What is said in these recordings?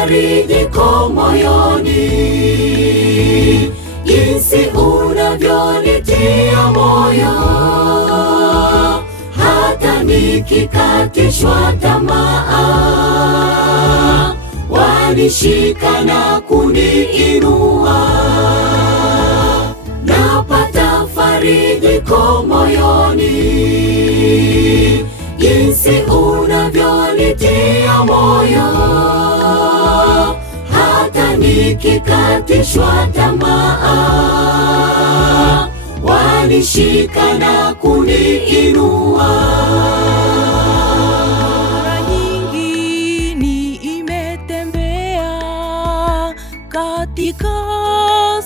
farijiko moyoni, jinsi unavyonitia moyo, hata nikikatishwa tamaa, wanishika na kuniinua. Napata farijiko moyoni, jinsi unavyonitia moyo, hata nikikatishwa tamaa, wanishika na kuniinua. Mara nyingi nimetembea katika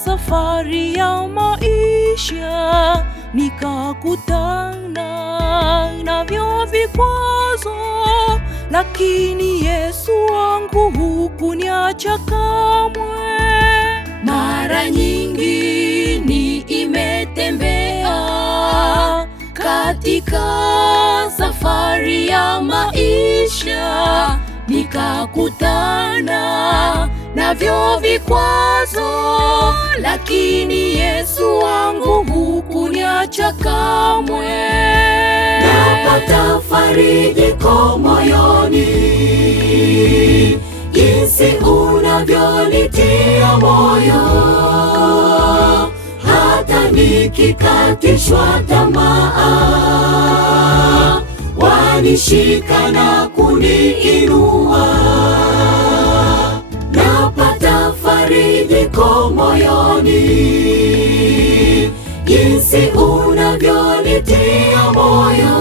safari ya maisha, nikakutana navyo vikwazo, lakini Yesu wangu hukuniacha kamwe. Mara nyingi nimetembea katika safari ya maisha, nikakutana navyo vikwazo, lakini Yesu wangu hukuniacha kamwe. Napata farijiko moyoni, jinsi unavyonitia moyo, hata nikikatishwa tamaa, wanishika na kuniinua. Napata farijiko moyoni, jinsi unavyonitia moyo,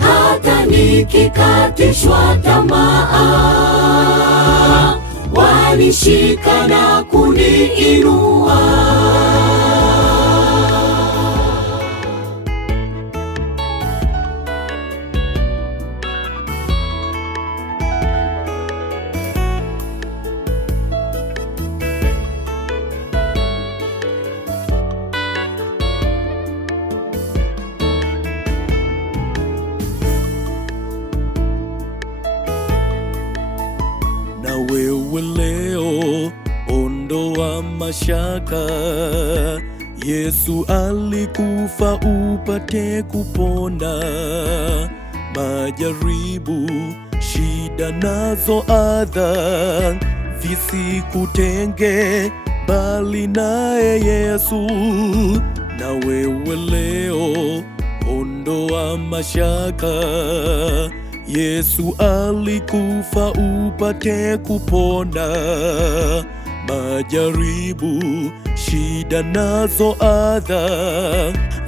hata nikikatishwa tamaa, wanishika na kuniinua. Na wewe leo ondoa mashaka, Yesu alikufa upate kupona. Majaribu, shida nazo adha, visikutenge bali naye Yesu. Na wewe leo ondoa mashaka, Yesu alikufa upate kupona. Majaribu, shida nazo adha,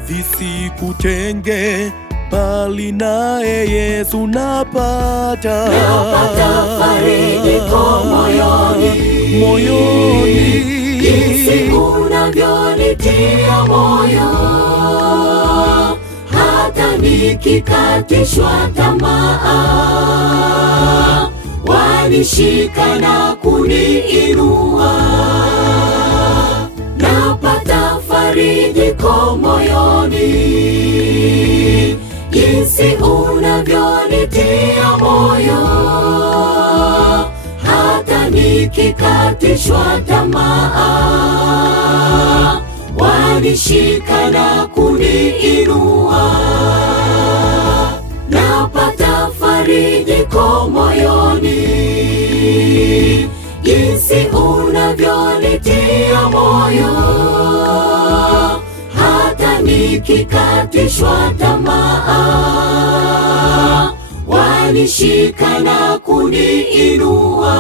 visikutenge bali naye Yesu. Napata farijiko moyoni, jinsi unavyonitia moyo, hata nikikatishwa tamaa, wanishika na kuniinua. Napata farijiko moyoni, jinsi unavyonitia moyo, hata nikikatishwa tamaa, wanishika na kuniinua. Napata farijiko moyoni, jinsi unavyonitia moyo, hata nikikatishwa tamaa, wanishika na kuniinua.